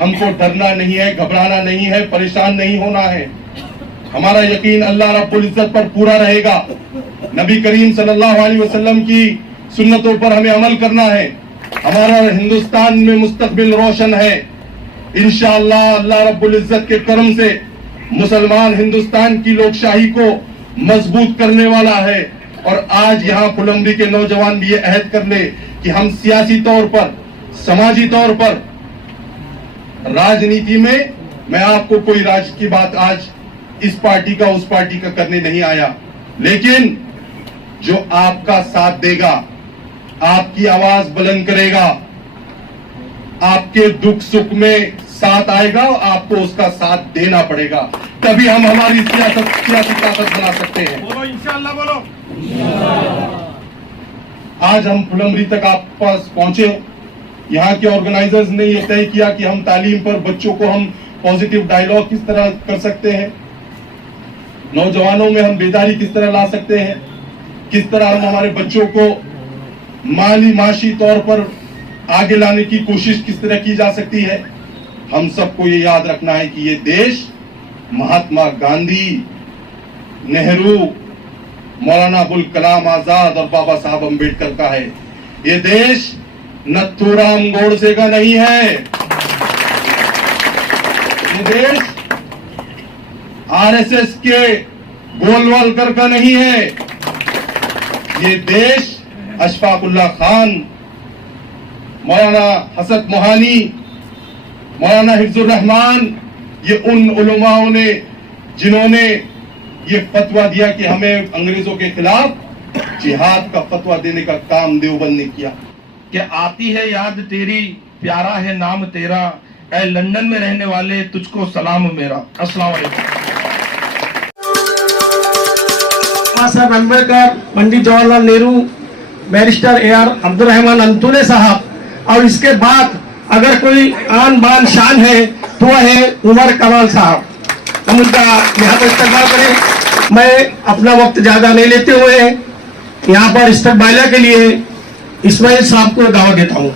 ہم کو ڈرنا نہیں ہے، گھبرانا نہیں ہے، پریشان نہیں ہونا ہے. ہمارا یقین اللہ رب العزت پر پورا رہے گا. نبی کریم صلی اللہ علیہ وسلم کی سنتوں پر ہمیں عمل کرنا ہے. ہمارا ہندوستان میں مستقبل روشن ہے. انشاءاللہ اللہ رب العزت کے کرم سے مسلمان ہندوستان کی لوک شاہی کو مضبوط کرنے والا ہے. اور آج یہاں پھلمبی کے نوجوان بھی یہ عہد کر لے کہ ہم سیاسی طور پر، سماجی طور پر، راجنیتی میں آپ کو کوئی راج کی بات آج اس پارٹی کا اس پارٹی کا کرنے نہیں آیا، لیکن جو آپ کا ساتھ دے گا، آپ کی آواز بلند کرے گا، آپ کے دکھ سکھ میں ساتھ آئے گا، آپ کو اس کا ساتھ دینا پڑے گا. تبھی ہم ہماری سیاسی طاقت بنا سکتے ہیں. بولو انشاءاللہ، بولو. آج ہم پھلمبی تک آپ پاس پہنچے. یہاں کے آرگنائزرز نے یہ طے کیا کہ ہم تعلیم پر بچوں کو ہم پازیٹیو ڈائیلاگ کس طرح کر سکتے ہیں، نوجوانوں میں ہم بیداری کس طرح لا سکتے ہیں، کس طرح ہم ہمارے بچوں کو معاشی طور پر آگے لانے کی کوشش کس طرح کی جا سکتی ہے. ہم سب کو یہ یاد رکھنا ہے کہ یہ دیش مہاتما گاندھی، نہرو، مولانا ابوالکلام آزاد اور بابا صاحب امبیڈکر کا ہے. یہ دیش نتھو رام گوڈسے کا نہیں ہے. یہ دیش RSS کے گولوالکر کا نہیں ہے. یہ دیش اشفاق اللہ خان، مولانا حسن موہانی، مولانا حفظ الرحمان، یہ ان علماؤں نے جنہوں نے یہ فتویٰ دیا کہ ہمیں انگریزوں کے خلاف جہاد کا فتویٰ دینے کا کام دیوبند نے کیا. کہ آتی ہے یاد تیری، پیارا ہے نام تیرا، اے لندن میں رہنے والے تجھ کو سلام میرا. السلام علیکم. صاحب امبیڈکر، پنڈت جواہر لال نہرو، بیرسٹر AR عبدالرحمان انتونے صاحب، اور اس کے بعد اگر کوئی آن بان شان ہے تو وہ ہے عمر کمال صاحب. ہم ان کا یہاں پر استقبال کریں. میں اپنا وقت زیادہ نہیں لیتے ہوئے یہاں پر استقبالیہ کے لیے اسماعیل صاحب کو دعوت دیتا ہوں.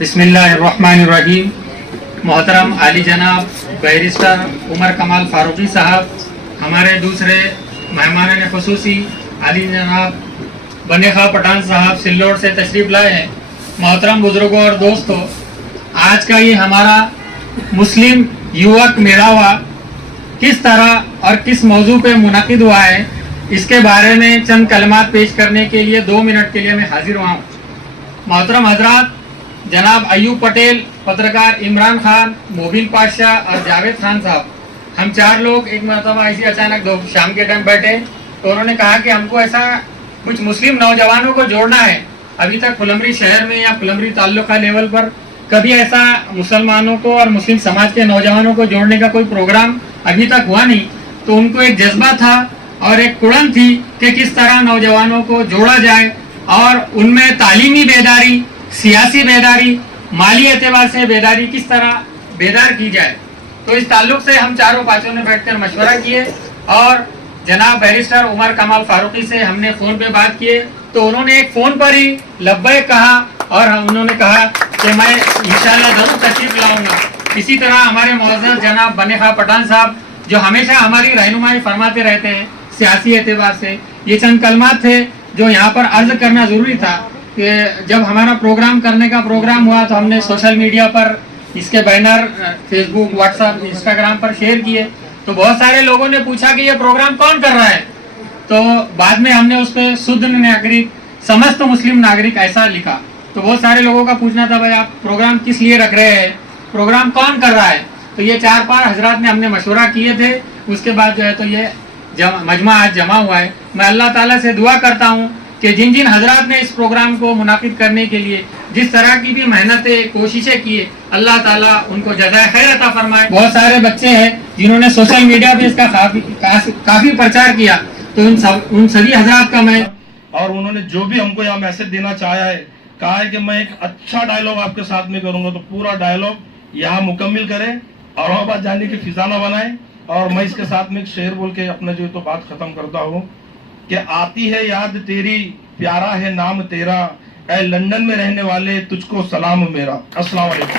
بسم اللہ الرحمن الرحیم. محترم عالی جناب بیرسٹر عمر کمال فاروقی صاحب، ہمارے دوسرے مہمان خصوصی عالی جناب بندے خواہ پٹھان صاحب سلوڑ سے تشریف لائے ہیں. محترم بزرگوں اور دوستوں، آج کا یہ ہمارا مسلم یوک میڑاوا کس طرح اور کس موضوع پہ منعقد ہوا ہے، اس کے بارے میں چند کلمات پیش کرنے کے لیے 2 منٹ کے لیے میں حاضر ہوا ہوں. محترم حضرات، جناب ایوب پٹیل، پترکار عمران خان، موبین پاشا اور جاوید خان صاحب، ہم 4 لوگ ایک مرتبہ ایسی اچانک شام کے ٹائم بیٹھے تو انہوں نے کہا کہ ہم کو ایسا کچھ مسلم نوجوانوں کو جوڑنا ہے. ابھی تک پھلمبی شہر میں یا پھلمبی تعلقہ لیول پر کبھی ایسا مسلمانوں کو اور مسلم سماج کے نوجوانوں کو جوڑنے کا کوئی پروگرام ابھی تک ہوا نہیں. تو ان کو ایک جذبہ تھا اور ایک کڑن تھی کہ کس طرح نوجوانوں کو جوڑا جائے اور ان میں تعلیمی بیداری، سیاسی بیداری، مالی اعتبار سے بیداری کس طرح بیدار کی جائے. تو اس تعلق سے ہم 4 نے بیٹھ کر مشورہ کیے اور جناب بیرسٹر عمر کمال فاروقی سے ہم نے فون پہ بات کیے تو انہوں نے ایک فون پر ہی لبیک کہا اور انہوں نے کہا کہ میں انشاءاللہ ضرور تشریف لاؤں گا. اسی طرح ہمارے معزز جناب بندے خواہ پٹھان صاحب جو ہمیشہ ہماری رہنمائی فرماتے رہتے ہیں سیاسی اعتبار سے، یہ چند کلمات تھے جو یہاں پر عرض کرنا ضروری تھا. کہ جب ہمارا پروگرام کرنے کا پروگرام ہوا تو ہم نے سوشل میڈیا پر اس کے بینر فیس بک، واٹس ایپ، انسٹاگرام پر شیئر کیے تو بہت سارے لوگوں نے پوچھا کہ یہ پروگرام کون کر رہا ہے. تو بعد میں ہم نے اس پہ شدھ ناگرک، سمست مسلم ناگرک ایسا لکھا. تو بہت سارے لوگوں کا پوچھنا تھا بھائی آپ پروگرام کس لیے رکھ رہے ہیں، پروگرام کون کر رہا ہے. تو یہ 4-5 حضرات نے ہم نے مشورہ کیے تھے. اس کے بعد جو ہے تو یہ مجمع آج جمع ہوا ہے. میں اللہ تعالیٰ سے دعا کرتا ہوں کہ جن جن حضرات نے اس پروگرام کو منعقد کرنے کے لیے جس طرح کی بھی محنتیں، کوششیں کی، اللہ تعالیٰ ان کو جزائے خیر عطا فرمائے. بہت سارے بچے ہیں جنہوں نے سوشل میڈیا پہ اس کا کافی پرچار کیا. تو ان سبھی حضرات کا میں اور انہوں نے جو بھی ہم کو یہاں میسج دینا چاہا ہے، کہا ہے کہ میں ایک اچھا ڈائلاگ آپ کے ساتھ میں کروں گا تو پورا ڈائلاگ یہاں مکمل کریں اور آباد جانے کی فضا نہ بنائیں. اور میں اس کے ساتھ میں ایک شعر بول کے اپنا جو تو بات ختم کرتا ہوں کہ آتی ہے یاد تیری، پیارا ہے نام تیرا، اے لندن میں رہنے والے تجھ کو سلام میرا. السلام علیکم.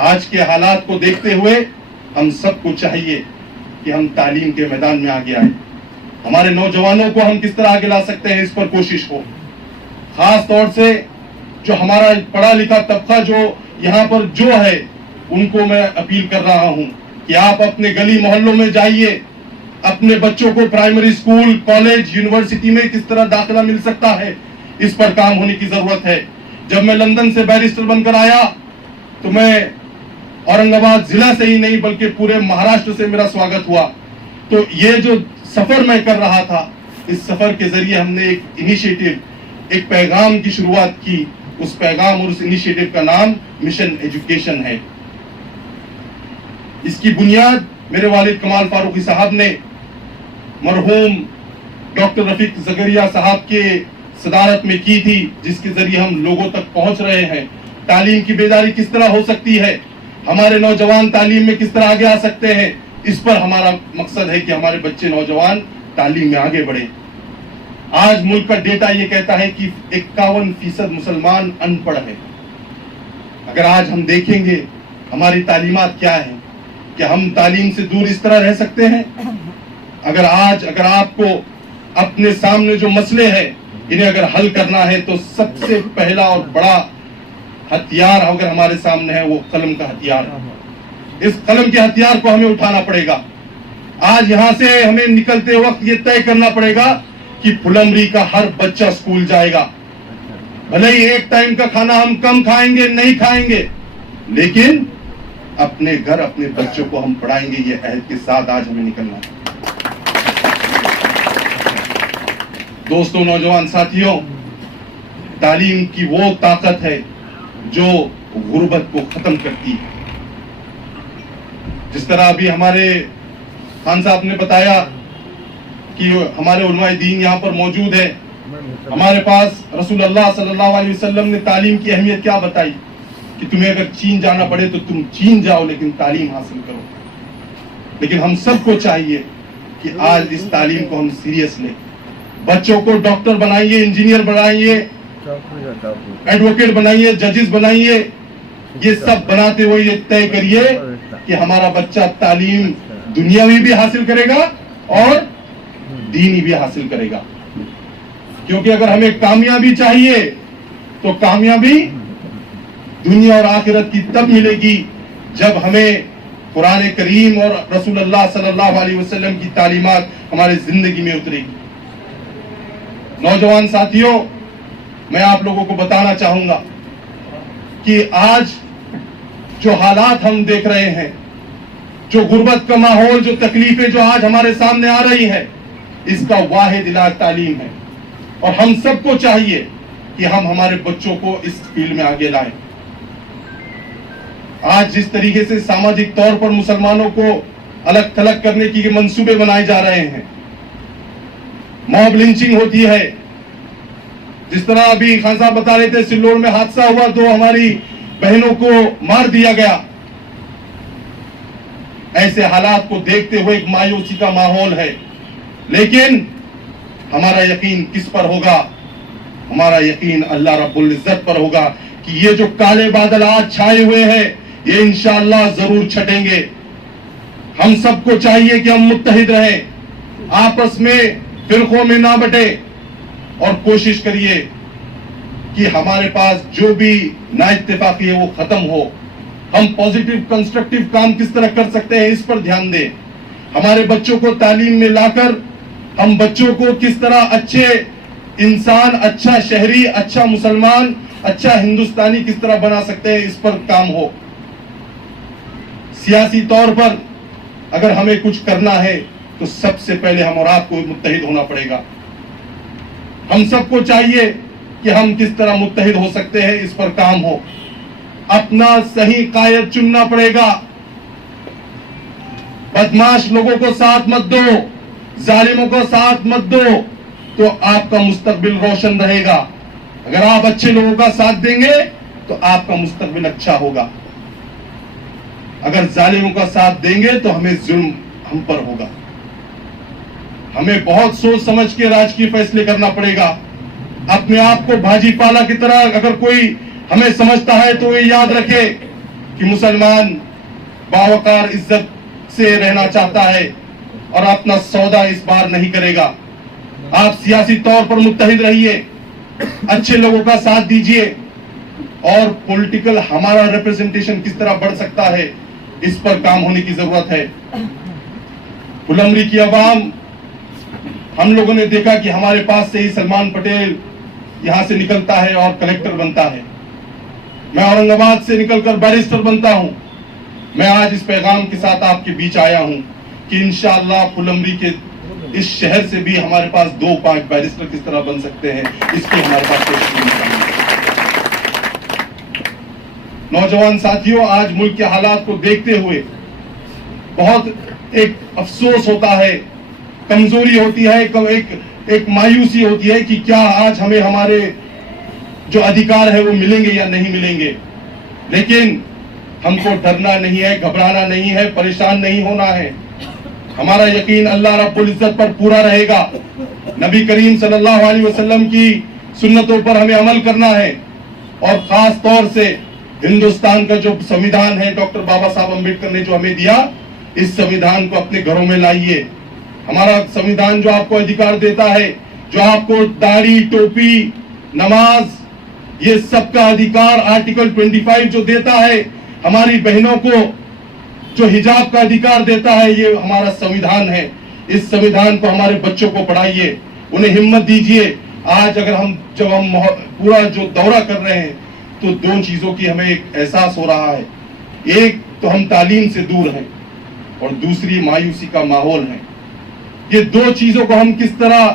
آج کے حالات کو دیکھتے ہوئے ہم سب کو چاہیے کہ ہم تعلیم کے میدان میں آگے آئیں. ہمارے نوجوانوں کو ہم کس طرح آگے لا سکتے ہیں اس پر کوشش ہو. خاص طور سے جو ہمارا پڑھا لکھا طبقہ جو یہاں پر جو ہے ان کو میں اپیل کر رہا ہوں کہ آپ اپنے گلی محلوں میں جائیے, اپنے بچوں کو پرائمری اسکول, کالج, یونیورسٹی میں کس طرح داخلہ مل سکتا ہے اس پر کام ہونے کی ضرورت ہے. جب میں لندن سے بیرسٹر بن کر آیا تو میں اورنگ آباد ضلع سے ہی نہیں بلکہ پورے مہاراشٹر سے میرا سواگت ہوا. تو یہ جو سفر میں کر رہا تھا, اس سفر کے ذریعے ہم نے ایک انیشیٹو, ایک پیغام کی شروعات کی. اس پیغام اور اس انیشیٹو کا نام مشن ایجوکیشن ہے. اس کی بنیاد میرے والد کمال فاروقی صاحب نے مرحوم ڈاکٹر رفیق زکریہ صاحب کے صدارت میں کی تھی, جس کے ذریعے ہم لوگوں تک پہنچ رہے ہیں. تعلیم کی بیداری کس طرح ہو سکتی ہے, ہمارے نوجوان تعلیم میں کس طرح آگے آ سکتے ہیں, اس پر ہمارا مقصد ہے کہ ہمارے بچے نوجوان تعلیم میں آگے بڑھیں. آج ملک کا ڈیٹا یہ کہتا ہے کہ 51% مسلمان ان پڑھ ہے. اگر آج ہم دیکھیں گے ہماری تعلیمات کیا ہیں, کہ ہم تعلیم سے دور اس طرح رہ سکتے ہیں. اگر آپ کو اپنے سامنے جو مسئلے ہیں انہیں اگر حل کرنا ہے تو سب سے پہلا اور بڑا ہتھیار اگر ہمارے سامنے ہے وہ قلم کا ہتھیار ہے. اس قلم کے ہتھیار کو ہمیں اٹھانا پڑے گا. آج یہاں سے ہمیں نکلتے وقت یہ طے کرنا پڑے گا کہ پھلمری کا ہر بچہ اسکول جائے گا. بھلے ہی ایک ٹائم کا کھانا ہم کم کھائیں گے, نہیں کھائیں گے, لیکن اپنے گھر اپنے بچوں کو ہم پڑھائیں گے. یہ عہد کے ساتھ آج ہمیں نکلنا ہے. دوستوں, نوجوان ساتھیوں, تعلیم کی وہ طاقت ہے جو غربت کو ختم کرتی ہے. جس طرح ابھی ہمارے خان صاحب نے بتایا کہ ہمارے علماء دین یہاں پر موجود ہے. ہمارے پاس رسول اللہ صلی اللہ علیہ وسلم نے تعلیم کی اہمیت کیا بتائی کہ تمہیں اگر چین جانا پڑے تو تم چین جاؤ, لیکن تعلیم حاصل کرو. لیکن ہم سب کو چاہیے کہ آج اس تعلیم کو ہم سیریس لیں. بچوں کو ڈاکٹر بنائیے, انجینئر بنائیے, ایڈوکیٹ بنائیے, ججز بنائیے. یہ سب بناتے ہوئے یہ طے کریے کہ ہمارا بچہ تعلیم دنیاوی بھی حاصل کرے گا اور دینی بھی حاصل کرے گا. کیونکہ اگر ہمیں کامیابی چاہیے تو کامیابی دنیا اور آخرت کی تب ملے گی جب ہمیں قرآن کریم اور رسول اللہ صلی اللہ علیہ وسلم کی تعلیمات ہمارے زندگی میں اترے گی. نوجوان ساتھیوں, میں آپ لوگوں کو بتانا چاہوں گا کہ آج جو حالات ہم دیکھ رہے ہیں, جو غربت کا ماحول, جو تکلیفیں جو آج ہمارے سامنے آ رہی ہیں, اس کا واحد علاج تعلیم ہے. اور ہم سب کو چاہیے کہ ہم ہمارے بچوں کو اس فیلڈ میں آگے لائیں. آج جس طریقے سے سماجک طور پر مسلمانوں کو الگ تھلگ کرنے کی منصوبے بنائے جا رہے ہیں, موب لنچنگ ہوتی ہے, جس طرح ابھی خان صاحب بتا رہے تھے سلوڑ میں حادثہ ہوا, 2 ہماری بہنوں کو مار دیا گیا. ایسے حالات کو دیکھتے ہوئے ایک مایوسی کا ماحول ہے. لیکن ہمارا یقین کس پر ہوگا؟ ہمارا یقین اللہ رب العزت پر ہوگا کہ یہ جو کالے بادل آج چھائے ہوئے ہیں یہ انشاءاللہ ضرور چھٹیں گے. ہم سب کو چاہیے کہ ہم متحد رہیں, آپس میں فرقوں میں نہ بٹے, اور کوشش کریے کہ ہمارے پاس جو بھی نا اتفاقی ہے وہ ختم ہو. ہم پازیٹیو کنسٹرکٹیو کام کس طرح کر سکتے ہیں اس پر دھیان دیں. ہمارے بچوں کو تعلیم میں لا کر ہم بچوں کو کس طرح اچھے انسان, اچھا شہری, اچھا مسلمان, اچھا ہندوستانی کس طرح بنا سکتے ہیں اس پر کام ہو. سیاسی طور پر اگر ہمیں کچھ کرنا ہے تو سب سے پہلے ہم اور آپ کو متحد ہونا پڑے گا. ہم سب کو چاہیے کہ ہم کس طرح متحد ہو سکتے ہیں اس پر کام ہو. اپنا صحیح قائد چننا پڑے گا. بدماش لوگوں کو ساتھ مت دو, ظالموں کو ساتھ مت دو, تو آپ کا مستقبل روشن رہے گا. اگر آپ اچھے لوگوں کا ساتھ دیں گے تو آپ کا مستقبل اچھا ہوگا. اگر ظالموں کا ساتھ دیں گے تو ہمیں ظلم ہم پر ہوگا. ہمیں بہت سوچ سمجھ کے راجکیہ فیصلے کرنا پڑے گا. اپنے آپ کو بھاجی پالا کی طرح اگر کوئی ہمیں سمجھتا ہے تو یہ یاد رکھے کہ مسلمان باوقار عزت سے رہنا چاہتا ہے اور اپنا سودا اس بار نہیں کرے گا. آپ سیاسی طور پر متحد رہیے, اچھے لوگوں کا ساتھ دیجیے, اور پولیٹیکل ہمارا ریپرزنٹیشن کس طرح بڑھ سکتا ہے اس پر کام ہونے کی ضرورت ہے. پھلمری کی عوام, ہم لوگوں نے دیکھا کہ ہمارے پاس سے ہی سلمان پٹیل یہاں سے نکلتا ہے اور کلیکٹر بنتا ہے. میں اورنگ آباد سے نکل کر بیرسٹر بنتا ہوں. میں آج اس پیغام کے ساتھ آپ کے بیچ آیا ہوں کہ انشاءاللہ پھلمری کے اس شہر سے بھی ہمارے پاس 2-5 بیرسٹر کس طرح بن سکتے ہیں, اس کے ہمارے پاس. نوجوان ساتھیوں, آج ملک کے حالات کو دیکھتے ہوئے بہت ایک افسوس ہوتا ہے, کمزوری ہوتی ہے, ایک مایوسی ہوتی ہے کہ کیا آج ہمیں ہمارے جو ادھیکار ہے وہ ملیں گے یا نہیں ملیں گے. لیکن ہم کو ڈرنا نہیں ہے, گھبرانا نہیں ہے, پریشان نہیں ہونا ہے. ہمارا یقین اللہ رب العزت پر پورا رہے گا. نبی کریم صلی اللہ علیہ وسلم کی سنتوں پر ہمیں عمل کرنا ہے, اور خاص طور سے ہندوستان کا جو سمویدھان ہے ڈاکٹر بابا صاحب امبیڈکر نے جو ہمیں دیا, اس سمویدھان کو اپنے گھروں میں لائیے. ہمارا سمویدھان جو آپ کو ادھیکار دیتا ہے, جو آپ کو داڑھی, ٹوپی, نماز, یہ سب کا ادھیکار آرٹیکل 25 جو دیتا ہے, ہماری بہنوں کو جو حجاب کا ادھیکار دیتا ہے, یہ ہمارا سمویدھان ہے. اس سمویدھان کو ہمارے بچوں کو پڑھائیے, انہیں ہمت دیجیے. آج اگر جب ہم پورا جو دورہ کر رہے ہیں تو 2 چیزوں کی ہمیں ایک احساس ہو رہا ہے. ایک تو ہم تعلیم سے دور ہیں, اور دوسری مایوسی کا ماحول ہے. یہ 2 چیزوں کو ہم کس طرح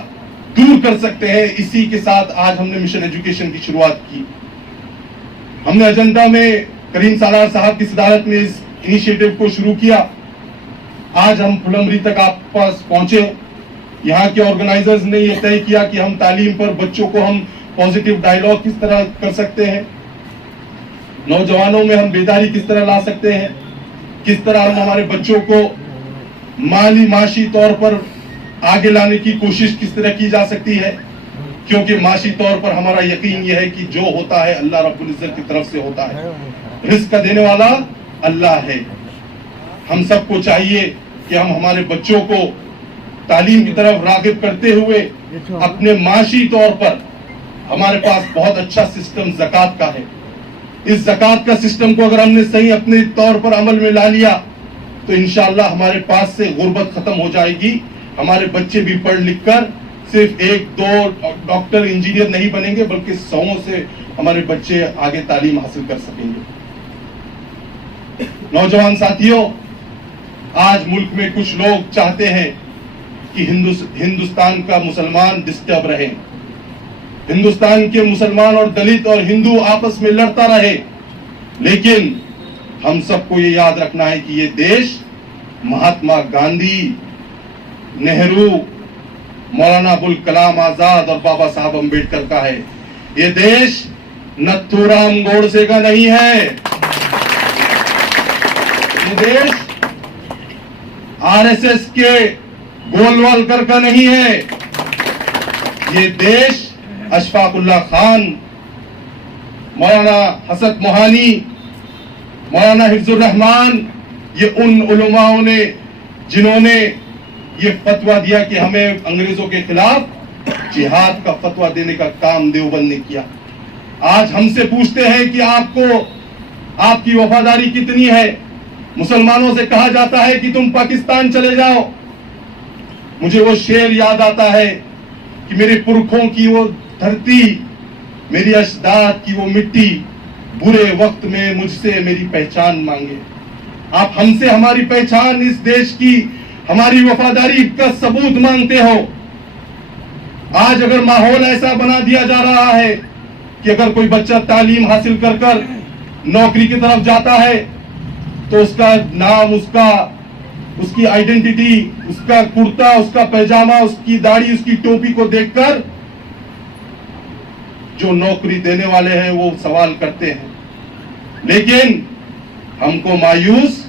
دور کر سکتے ہیں, اسی کے ساتھ آج ہم نے مشن ایجوکیشن کی شروعات کی. ہم نے ایجنڈا میں کریم سالار صاحب کی صدارت میں اس انیشیٹو کو شروع کیا. آج ہم پھلمری تک آپ پاس پہنچے. یہاں کے آرگنائزرز نے یہ طے کیا کہ ہم تعلیم پر بچوں کو ہم پازیٹیو ڈائیلاگ کس طرح کر سکتے ہیں, نوجوانوں میں ہم بیداری کس طرح لا سکتے ہیں, کس طرح ہم ہمارے بچوں کو معاشی طور پر آگے لانے کی کوشش کس طرح کی جا سکتی ہے. کیونکہ معاشی طور پر ہمارا یقین یہ ہے کہ جو ہوتا ہے اللہ رب العزت کی طرف سے ہوتا ہے. رزق کا دینے والا اللہ ہے. ہم سب کو چاہیے کہ ہم ہمارے بچوں کو تعلیم کی طرف راغب کرتے ہوئے اپنے معاشی طور پر, ہمارے پاس بہت اچھا سسٹم زکوٰۃ کا ہے. اس زکوٰۃ کا سسٹم کو اگر ہم نے صحیح اپنے طور پر عمل میں لا لیا تو انشاءاللہ ہمارے پاس سے غربت ختم ہو جائے گی. ہمارے بچے بھی پڑھ لکھ کر صرف 1-2 ڈاکٹر, انجینئر نہیں بنیں گے, بلکہ 100 سے ہمارے بچے آگے تعلیم حاصل کر سکیں گے. نوجوان ساتھیوں, آج ملک میں کچھ لوگ چاہتے ہیں کہ ہندوستان کا مسلمان ڈسٹرب رہے, ہندوستان کے مسلمان اور دلت اور ہندو آپس میں لڑتا رہے. لیکن ہم سب کو یہ یاد رکھنا ہے کہ یہ دیش مہاتما گاندھی, نہرو, مولانا ابوالکلام آزاد اور بابا صاحب امبیڈکر کا ہے. یہ دیش نتھو رام گوڈسے کا نہیں ہے. یہ دیش RSS کے گولوالکر کا نہیں ہے. یہ دیش اشفاق اللہ خان, مولانا حسن موہانی, مولانا حفظ الرحمان, یہ ان علماؤں نے جنہوں نے یہ فتویٰ دیا کہ ہمیں انگریزوں کے خلاف جہاد کا فتویٰ دینے کا کام دیوبند نے کیا. آج ہم سے پوچھتے ہیں کہ آپ کی وفاداری کتنی ہے. مسلمانوں سے کہا جاتا ہے کہ تم پاکستان چلے جاؤ. مجھے وہ شعر یاد آتا ہے کہ میرے پرکھوں کی وہ دھرتی, میری اجداد کی وہ مٹی, برے وقت میں مجھ سے میری پہچان مانگے. آپ ہم سے ہماری پہچان, اس دیش کی ہماری وفاداری کا ثبوت مانگتے ہو. آج اگر ماحول ایسا بنا دیا جا رہا ہے کہ اگر کوئی بچہ تعلیم حاصل کر کر نوکری کی طرف جاتا ہے تو اس کا نام, اس کی آئیڈینٹی, اس کا کرتا, اس کا پیجامہ, اس کی داڑھی, اس کی ٹوپی کو دیکھ کر جو نوکری دینے والے ہیں وہ سوال کرتے ہیں. لیکن ہم کو مایوس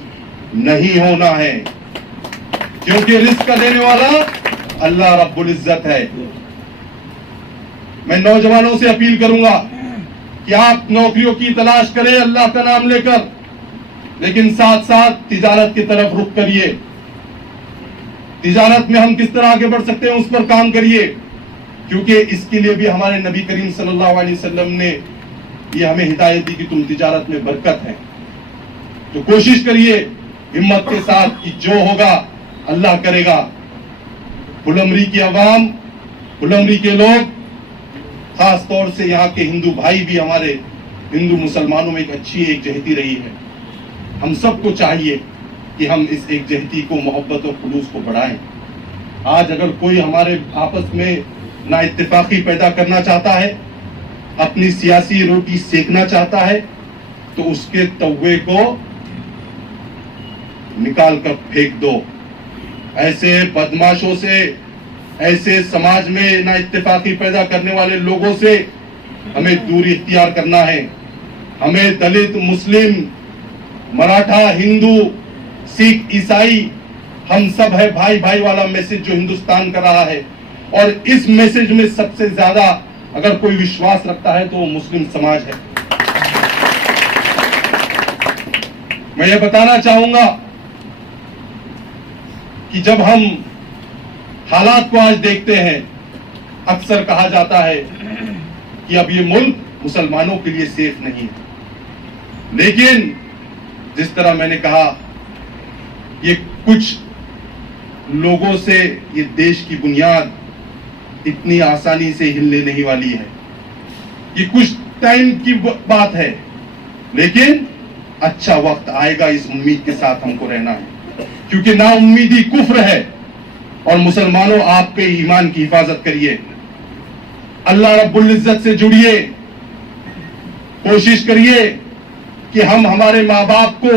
نہیں ہونا ہے, کیونکہ رزق کا دینے والا اللہ رب العزت ہے. میں نوجوانوں سے اپیل کروں گا کہ آپ نوکریوں کی تلاش کریں اللہ کا نام لے کر. لیکن ساتھ ساتھ تجارت کی طرف رخ کریے. تجارت میں ہم کس طرح آگے بڑھ سکتے ہیں اس پر کام کریے, کیونکہ اس کے لیے بھی ہمارے نبی کریم صلی اللہ علیہ وسلم نے یہ ہمیں ہدایت دی کہ تم تجارت میں برکت ہے. تو کوشش کریے ہمت کے ساتھ کہ جو ہوگا اللہ کرے گا. پھلمری کی عوام, پھلمری کے لوگ, خاص طور سے یہاں کے ہندو بھائی بھی ہمارے ہندو مسلمانوں میں ایک اچھی ایک جہتی رہی ہے. ہم سب کو چاہیے کہ ہم اس ایک جہتی کو, محبت اور خلوص کو بڑھائیں. آج اگر کوئی ہمارے آپس میں نا اتفاقی پیدا کرنا چاہتا ہے, اپنی سیاسی روٹی سیکنا چاہتا ہے, تو اس کے توے کو نکال کر پھینک دو. ایسے بدماشوں سے, ایسے سماج میں نا اتفاقی پیدا کرنے والے لوگوں سے ہمیں دوری اختیار کرنا ہے. ہمیں دلت, مسلم, مراٹھا, ہندو, سکھ, عیسائی, ہم سب ہے بھائی بھائی والا میسج جو ہندوستان کر رہا ہے. اور اس میسج میں سب سے زیادہ اگر کوئی وشواس رکھتا ہے تو وہ مسلم سماج ہے. میں یہ بتانا چاہوں گا کہ جب ہم حالات کو آج دیکھتے ہیں, اکثر کہا جاتا ہے کہ اب یہ ملک مسلمانوں کے لیے سیف نہیں ہے. لیکن جس طرح میں نے کہا, یہ کچھ لوگوں سے یہ دیش کی بنیاد اتنی آسانی سے ہلنے نہیں والی ہے. یہ کچھ ٹائم کی بات ہے, لیکن اچھا وقت آئے گا. اس امید کے ساتھ ہم کو رہنا ہے, کیونکہ نا امیدی کفر ہے. اور مسلمانوں, آپ کے ایمان کی حفاظت کریے, اللہ رب العزت سے جڑیے, کوشش کریے کہ ہم ہمارے ماں باپ کو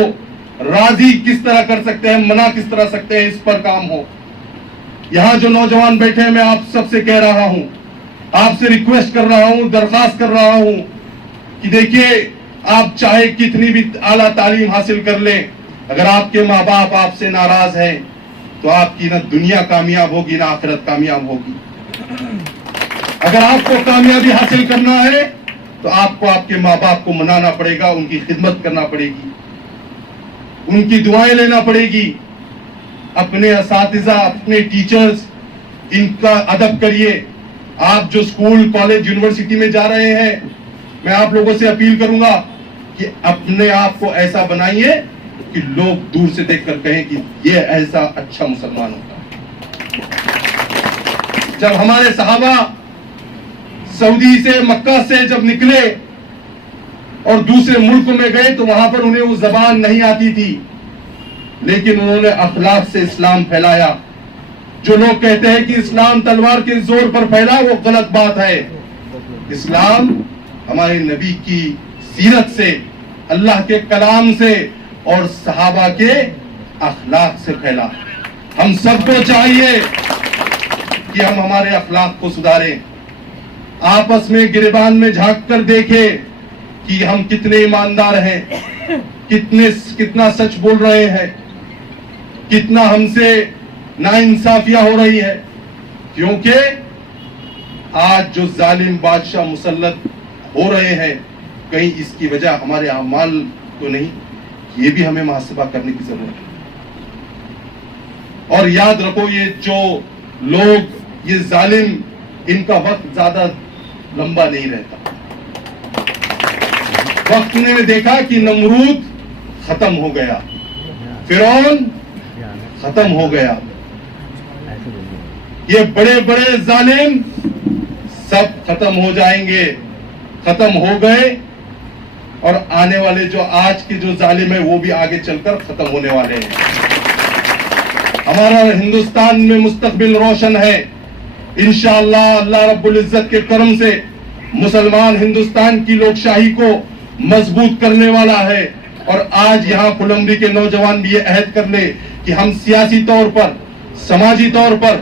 راضی کس طرح کر سکتے ہیں, منع کس طرح سکتے ہیں, اس پر کام ہو. یہاں جو نوجوان بیٹھے ہیں, میں آپ سب سے کہہ رہا ہوں, آپ سے ریکویسٹ کر رہا ہوں, درخواست کر رہا ہوں کہ دیکھیے, آپ چاہے کتنی بھی اعلیٰ تعلیم حاصل کر لیں, اگر آپ کے ماں باپ آپ سے ناراض ہیں تو آپ کی نہ دنیا کامیاب ہوگی نہ آخرت کامیاب ہوگی. اگر آپ کو کامیابی حاصل کرنا ہے تو آپ کو آپ کے ماں باپ کو منانا پڑے گا, ان کی خدمت کرنا پڑے گی, ان کی دعائیں لینا پڑے گی. اپنے اساتذہ, اپنے ٹیچرز, ان کا ادب کریے. آپ جو اسکول, کالج, یونیورسٹی میں جا رہے ہیں, میں آپ لوگوں سے اپیل کروں گا کہ اپنے آپ کو ایسا بنائیے کہ لوگ دور سے دیکھ کر کہیں کہ یہ ایسا اچھا مسلمان ہوتا ہے. جب ہمارے صحابہ سعودی سے, مکہ سے جب نکلے اور دوسرے ملک میں گئے تو وہاں پر انہیں وہ زبان نہیں آتی تھی, لیکن انہوں نے اخلاق سے اسلام پھیلایا. جو لوگ کہتے ہیں کہ اسلام تلوار کے زور پر پھیلا, وہ غلط بات ہے. اسلام ہمارے نبی کی سیرت سے, اللہ کے کلام سے اور صحابہ کے اخلاق سے پھیلا. ہم سب کو چاہیے کہ ہم ہمارے اخلاق کو سدھاریں, آپس میں گریبان میں جھانک کر دیکھیں کہ ہم کتنے ایماندار ہیں, کتنا سچ بول رہے ہیں, کتنا ہم سے ناانصافیاں ہو رہی ہے. کیونکہ آج جو ظالم بادشاہ مسلط ہو رہے ہیں, کہیں اس کی وجہ ہمارے اعمال تو نہیں, یہ بھی ہمیں محاسبہ کرنے کی ضرورت ہے. اور یاد رکھو, یہ جو لوگ, یہ ظالم, ان کا وقت زیادہ لمبا نہیں رہتا. وقت نے دیکھا کہ نمرود ختم ہو گیا, فرعون ختم ہو گیا, یہ بڑے بڑے ظالم سب ختم ہو جائیں گے, ختم ہو گئے. اور آنے والے جو آج کے جو ظالم ہیں وہ بھی آگے چل کر ختم ہونے والے ہیں. ہمارا ہندوستان میں مستقبل روشن ہے انشاءاللہ. اللہ رب العزت کے کرم سے مسلمان ہندوستان کی لوک شاہی کو مضبوط کرنے والا ہے. اور آج یہاں پھلمری کے نوجوان بھی یہ عہد کر لے کہ ہم سیاسی طور پر, سماجی طور پر,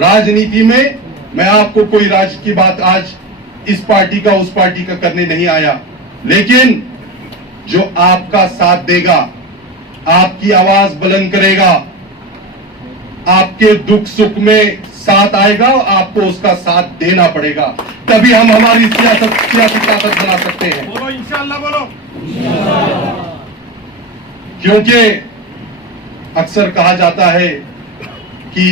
راجنیتی میں آپ کو کوئی راج کی بات آج اس پارٹی کا اس پارٹی کا کرنے نہیں آیا, لیکن جو آپ کا ساتھ دے گا, آپ کی آواز بلند کرے گا, آپ کے دکھ سکھ میں ساتھ آئے گا, آپ کو اس کا ساتھ دینا پڑے گا, تبھی ہم ہماری سیاسی طاقت بنا سکتے ہیں. بولو انشاءاللہ, بولو. کیونکہ اکثر کہا جاتا ہے کہ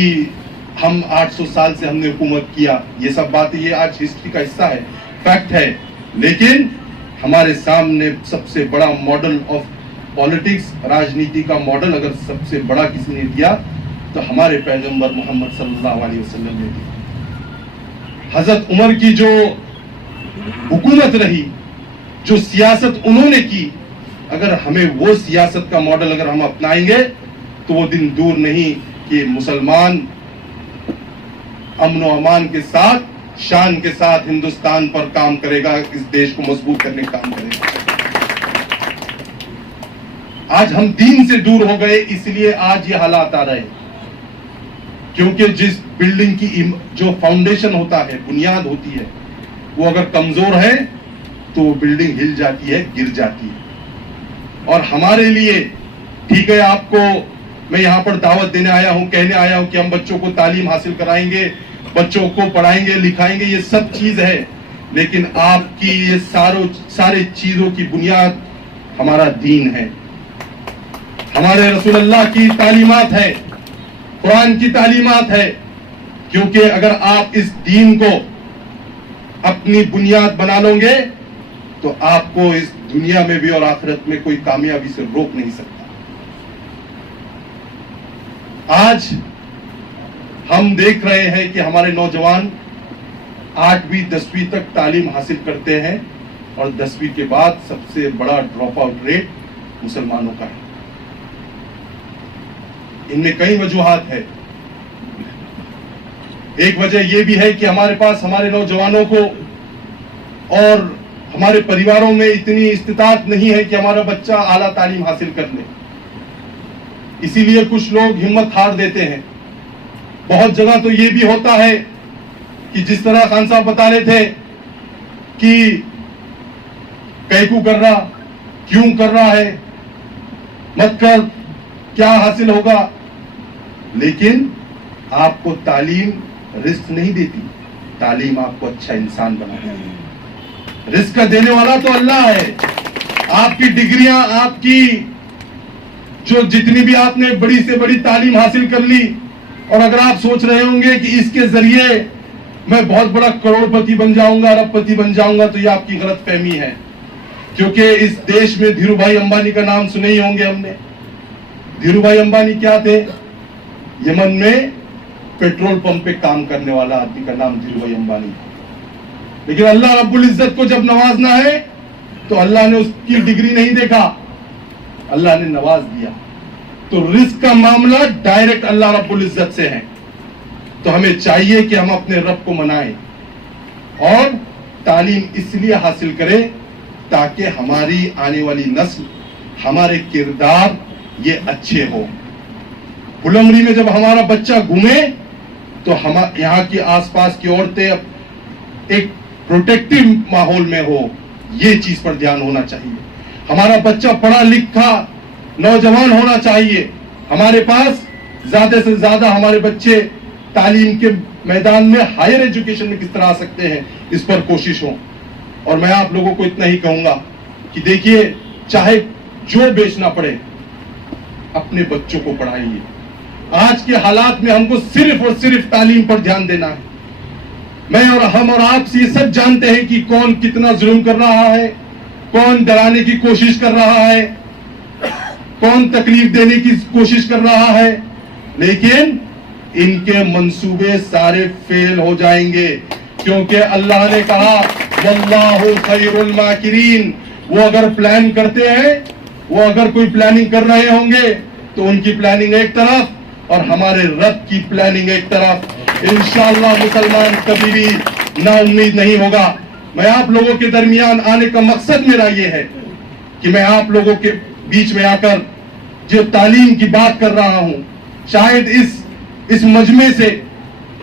ہم 800 سال سے ہم نے حکومت کیا، یہ سب باتیں یہ آج ہسٹری کا حصہ ہے، فیکٹ ہے، لیکن ہمارے سامنے سب سے بڑا ماڈل آف پالیٹکس، راجنیتی کا ماڈل اگر سب سے بڑا کسی نے دیا تو ہمارے پیغمبر محمد صلی اللہ علیہ وسلم نے دیا۔ حضرت عمر کی جو حکومت رہی، جو سیاست انہوں نے کی، اگر ہمیں وہ سیاست کا ماڈل اگر ہم اپنائیں گے تو وہ دن دور نہیں کہ مسلمان امن و امان کے ساتھ، شان کے ساتھ ہندوستان پر کام کرے گا، اس دیش کو مضبوط کرنے کا کام کرے گا۔ آج ہم دین سے دور ہو گئے، اس لیے آج یہ حالات آ رہے ہیں، کیونکہ جس بلڈنگ کی جو فاؤنڈیشن ہوتا ہے، بنیاد ہوتی ہے، وہ اگر کمزور ہے تو وہ بلڈنگ ہل جاتی ہے، گر جاتی ہے۔ اور ہمارے لیے ٹھیک ہے، آپ کو میں یہاں پر دعوت دینے آیا ہوں، کہنے آیا ہوں کہ ہم بچوں کو تعلیم حاصل کرائیں گے، بچوں کو پڑھائیں گے، لکھائیں گے، یہ سب چیز ہے، لیکن آپ کی یہ سارے چیزوں کی بنیاد ہمارا دین ہے، ہمارے رسول اللہ کی تعلیمات ہے، قرآن کی تعلیمات ہے، کیونکہ اگر آپ اس دین کو اپنی بنیاد بنا لو گے تو آپ کو اس دنیا میں بھی اور آخرت میں کوئی کامیابی سے روک نہیں سکتا۔ آج ہم دیکھ رہے ہیں کہ ہمارے نوجوان 8ویں 10ویں تک تعلیم حاصل کرتے ہیں اور 10ویں کے بعد سب سے بڑا ڈراپ آؤٹ ریٹ مسلمانوں کا ہے۔ ان میں کئی وجوہات ہے۔ ایک وجہ یہ بھی ہے کہ ہمارے پاس ہمارے نوجوانوں کو اور ہمارے پریواروں میں اتنی استطاعت نہیں ہے کہ ہمارا بچہ اعلیٰ تعلیم حاصل کر لے، اسی لیے کچھ لوگ ہمت ہار دیتے ہیں۔ بہت جگہ تو یہ بھی ہوتا ہے کہ جس طرح خان صاحب بتا رہے تھے کہ کیکو کر رہا، کیوں کر رہا ہے، مت کر، کیا حاصل ہوگا، لیکن آپ کو تعلیم رزق نہیں دیتی، تعلیم آپ کو اچھا انسان بناتی ہے۔ رزق کا دینے والا تو اللہ ہے۔ آپ کی ڈگریاں، آپ کی جو جتنی بھی آپ نے بڑی سے بڑی تعلیم حاصل کر لی، اور اگر آپ سوچ رہے ہوں گے کہ اس کے ذریعے میں بہت بڑا کروڑ پتی بن جاؤں گا، ارب پتی بن جاؤں گا، تو یہ آپ کی غلط فہمی ہے، کیونکہ اس دیش میں دھیرو بھائی امبانی کا نام سنے ہی ہوں گے ہم نے۔ دھیرو بھائی امبانی کیا تھے؟ یمن میں پیٹرول پمپ پہ کام کرنے والا آدمی کا نام دھیرو بھائی امبانی تھا، لیکن اللہ رب العزت کو جب نوازنا ہے تو اللہ نے اس کی ڈگری نہیں دیکھا، اللہ نے نواز دیا۔ تو رزق کا معاملہ ڈائریکٹ اللہ رب العزت سے ہے، تو ہمیں چاہیے کہ ہم اپنے رب کو منائیں اور تعلیم اس لیے حاصل کریں تاکہ ہماری آنے والی نسل، ہمارے کردار یہ اچھے ہو۔ پھلمری میں جب ہمارا بچہ گھومے تو ہم یہاں کی آس پاس کی عورتیں ایک پروٹیکٹیو ماحول میں ہو، یہ چیز پر دھیان ہونا چاہیے۔ ہمارا بچہ پڑھا لکھا نوجوان ہونا چاہیے، ہمارے پاس زیادہ سے زیادہ ہمارے بچے تعلیم کے میدان میں، ہائر ایجوکیشن میں کس طرح آ سکتے ہیں، اس پر کوشش ہو۔ اور میں آپ لوگوں کو اتنا ہی کہوں گا کہ دیکھیے، چاہے جو بیچنا پڑے، اپنے بچوں کو پڑھائیے۔ آج کے حالات میں ہم کو صرف اور صرف تعلیم پر دھیان دینا ہے۔ میں اور ہم اور آپ سے یہ سب جانتے ہیں کہ کون کتنا ظلم کر رہا ہے، کون ڈرانے کی کوشش کر رہا ہے، کون تکلیف دینے کی کوشش کر رہا ہے، لیکن ان کے منصوبے سارے فیل ہو جائیں گے، کیونکہ اللہ نے کہا واللہ خیر الماکرین۔ وہ اگر پلان کرتے ہیں، وہ اگر کوئی پلاننگ کر رہے ہوں گے تو ان کی پلاننگ ایک طرف اور ہمارے رب کی پلاننگ ایک طرف۔ انشاءاللہ مسلمان کبھی بھی نا امید نہیں ہوگا۔ میں آپ لوگوں کے درمیان آنے کا مقصد میرا یہ ہے کہ میں آپ لوگوں کے بیچ میں آ کر جو تعلیم کی بات کر رہا ہوں، شاید اس مجمع سے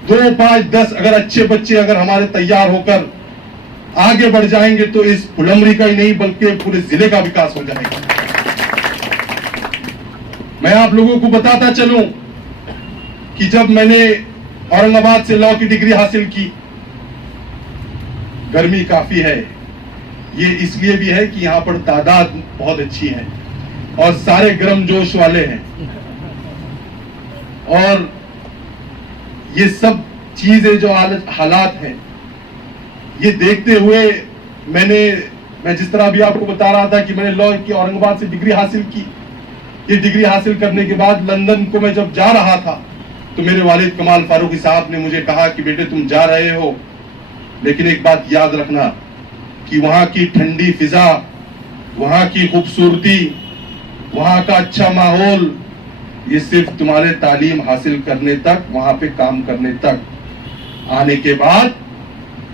2 5 10 اگر اچھے بچے اگر ہمارے تیار ہو کر آگے بڑھ جائیں گے تو اس پھلمری کا ہی نہیں بلکہ پورے ضلع کا وکاس ہو جائے گا۔ میں آپ لوگوں کو بتاتا چلوں کہ جب میں نے اورنگ آباد سے لاء کی ڈگری حاصل کی، گرمی کافی ہے، یہ اس لیے بھی ہے کہ یہاں پر تعداد بہت اچھی ہے، اور سارے گرم جوش والے ہیں, اور یہ سب چیزیں جو حالات ہیں یہ دیکھتے ہوئے میں جس طرح بھی آپ کو بتا رہا تھا کہ میں نے لاء کی اورنگ آباد سے ڈگری حاصل کی. یہ ڈگری حاصل کرنے کے بعد لندن کو میں جب جا رہا تھا تو میرے والد کمال فاروقی صاحب نے مجھے کہا کہ بیٹے تم جا رہے ہو, لیکن ایک بات یاد رکھنا کہ وہاں کی ٹھنڈی فضا, وہاں کی خوبصورتی, وہاں کا اچھا ماحول, یہ صرف تمہارے تعلیم حاصل کرنے تک, وہاں پہ کام کرنے تک, آنے کے بعد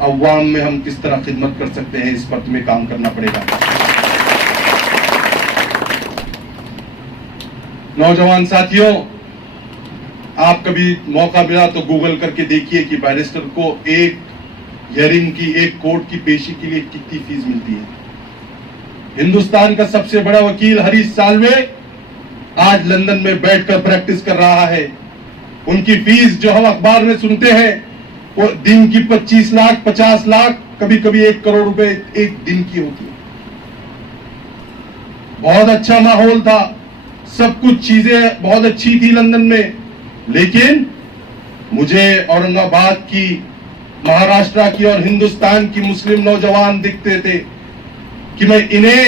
عوام میں ہم کس طرح خدمت کر سکتے ہیں اس پر تمہیں کام کرنا پڑے گا. نوجوان ساتھیوں, آپ کبھی موقع ملا تو گوگل کر کے دیکھیے کہ بیرسٹر کو ایک ہیئرنگ کی, ایک کورٹ کی پیشی کے لیے کتنی فیس ملتی ہے. ہندوستان کا سب سے بڑا وکیل حریث سالوے آج لندن میں بیٹھ کر پریکٹس کر رہا ہے. ان کی فیس جو ہم اخبار میں سنتے ہیں وہ دن کی 25 لاکھ 50 لاکھ کبھی کبھی 1 کروڑ روپے ایک دن کی ہوتی ہے. بہت اچھا ماحول تھا, سب کچھ چیزیں بہت اچھی تھی لندن میں, لیکن مجھے اورنگ آباد کی, مہاراشٹرا کی اور ہندوستان کی مسلم نوجوان دکھتے تھے کہ میں انہیں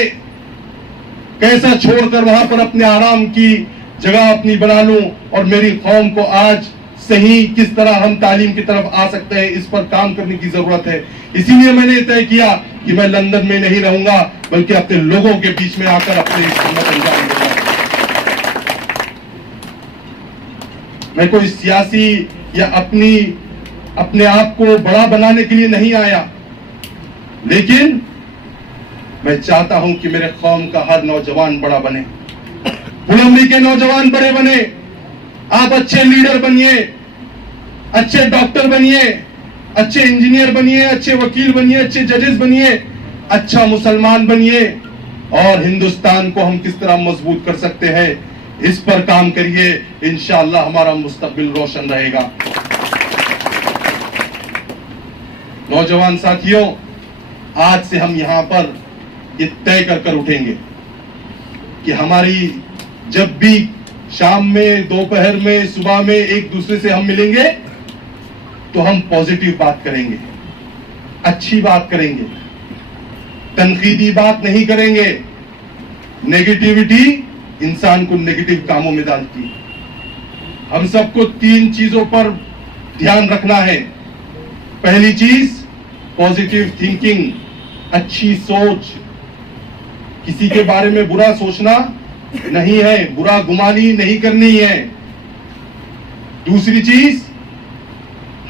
کیسا چھوڑ کر وہاں پر اپنے آرام کی جگہ اپنی بنا لوں, اور میری قوم کو آج صحیح کس طرح ہم تعلیم کی طرف آ سکتے ہیں اس پر کام کرنے کی ضرورت ہے. اسی لیے میں نے طے کیا کہ میں لندن میں نہیں رہوں گا بلکہ اپنے لوگوں کے بیچ میں آ کر اپنے اس خدمت انجام دوں گا. میں کوئی سیاسی یا اپنے آپ کو بڑا بنانے کے لیے نہیں آیا, لیکن میں چاہتا ہوں کہ میرے قوم کا ہر نوجوان بڑا بنے, پھلمری کے نوجوان بڑے بنے. آپ اچھے لیڈر بنیے, اچھے ڈاکٹر بنیے, اچھے انجینئر بنیے, اچھے وکیل بنیے, اچھے ججز بنیے, اچھا مسلمان بنیے, اور ہندوستان کو ہم کس طرح مضبوط کر سکتے ہیں اس پر کام کریے. انشاءاللہ ہمارا مستقبل روشن رہے گا. نوجوان ساتھیوں, آج سے ہم یہاں پر یہ طے کر اٹھیں گے کہ ہماری جب بھی شام میں, دوپہر میں, صبح میں ایک دوسرے سے ہم ملیں گے تو ہم پازیٹیو بات کریں گے, اچھی بات کریں گے, تنقیدی بات نہیں کریں گے. نیگیٹیوٹی انسان کو نیگیٹو کاموں میں ڈالتی ہے. ہم سب کو 3 چیزوں پر دھیان رکھنا ہے. پہلی چیز پازیٹیو تھنکنگ, اچھی سوچ, کسی کے بارے میں برا سوچنا نہیں ہے, برا گمانی نہیں کرنی ہے. دوسری چیز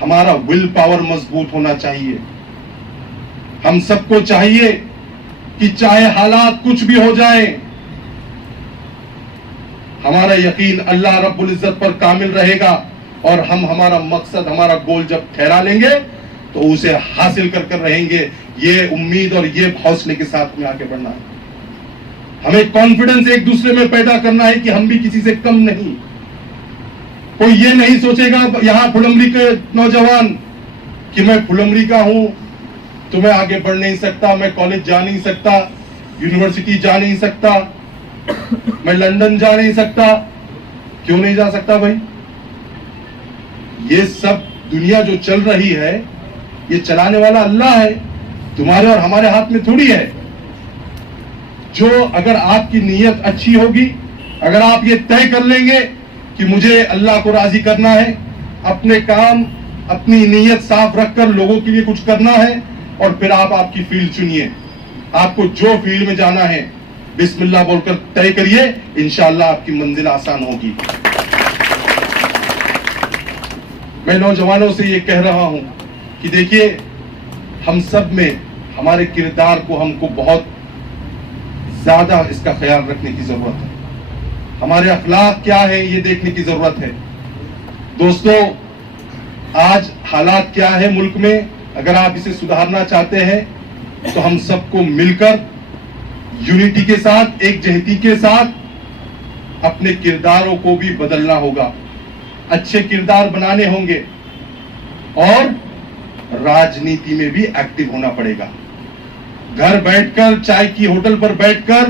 ہمارا ول پاور مضبوط ہونا چاہیے. ہم سب کو چاہیے کہ چاہے حالات کچھ بھی ہو جائیں, ہمارا یقین اللہ رب العزت پر کامل رہے گا, اور ہم ہمارا مقصد, ہمارا گول جب ٹھہرا لیں گے تو اسے حاصل کر رہیں گے. یہ امید اور یہ حوصلے کے ساتھ میں آگے بڑھنا ہے. ہمیں کانفیڈنس ایک دوسرے میں پیدا کرنا ہے کہ ہم بھی کسی سے کم نہیں. کوئی یہ نہیں سوچے گا یہاں پھلمری کے نوجوان کہ میں پھلمری کا ہوں تو میں آگے بڑھ نہیں سکتا, میں کالج جا نہیں سکتا, یونیورسٹی جا نہیں سکتا, میں لندن جا نہیں سکتا. کیوں نہیں جا سکتا بھائی؟ یہ سب دنیا جو چل رہی ہے یہ چلانے والا اللہ ہے, تمہارے اور ہمارے ہاتھ میں تھوڑی ہے. جو اگر آپ کی نیت اچھی ہوگی, اگر آپ یہ طے کر لیں گے کہ مجھے اللہ کو راضی کرنا ہے, اپنے کام, اپنی نیت صاف رکھ کر لوگوں کے لیے کچھ کرنا ہے, اور پھر آپ کی فیلڈ چنیے. آپ کو جو فیلڈ میں جانا ہے بسم اللہ بول کر طے کریے, انشاءاللہ آپ کی منزل آسان ہوگی. میں نوجوانوں سے یہ کہہ رہا ہوں کہ دیکھیے, ہم سب میں ہمارے کردار کو ہم کو بہت زیادہ اس کا خیال رکھنے کی ضرورت ہے. ہمارے اخلاق کیا ہے یہ دیکھنے کی ضرورت ہے. دوستو, آج حالات کیا ہے ملک میں, اگر آپ اسے سدھارنا چاہتے ہیں تو ہم سب کو مل کر یونٹی کے ساتھ, ایک جہتی کے ساتھ اپنے کرداروں کو بھی بدلنا ہوگا. اچھے کردار بنانے ہوں گے, اور راجنیتی میں بھی ایکٹیو ہونا پڑے گا. گھر بیٹھ کر, چائے کی ہوٹل پر بیٹھ کر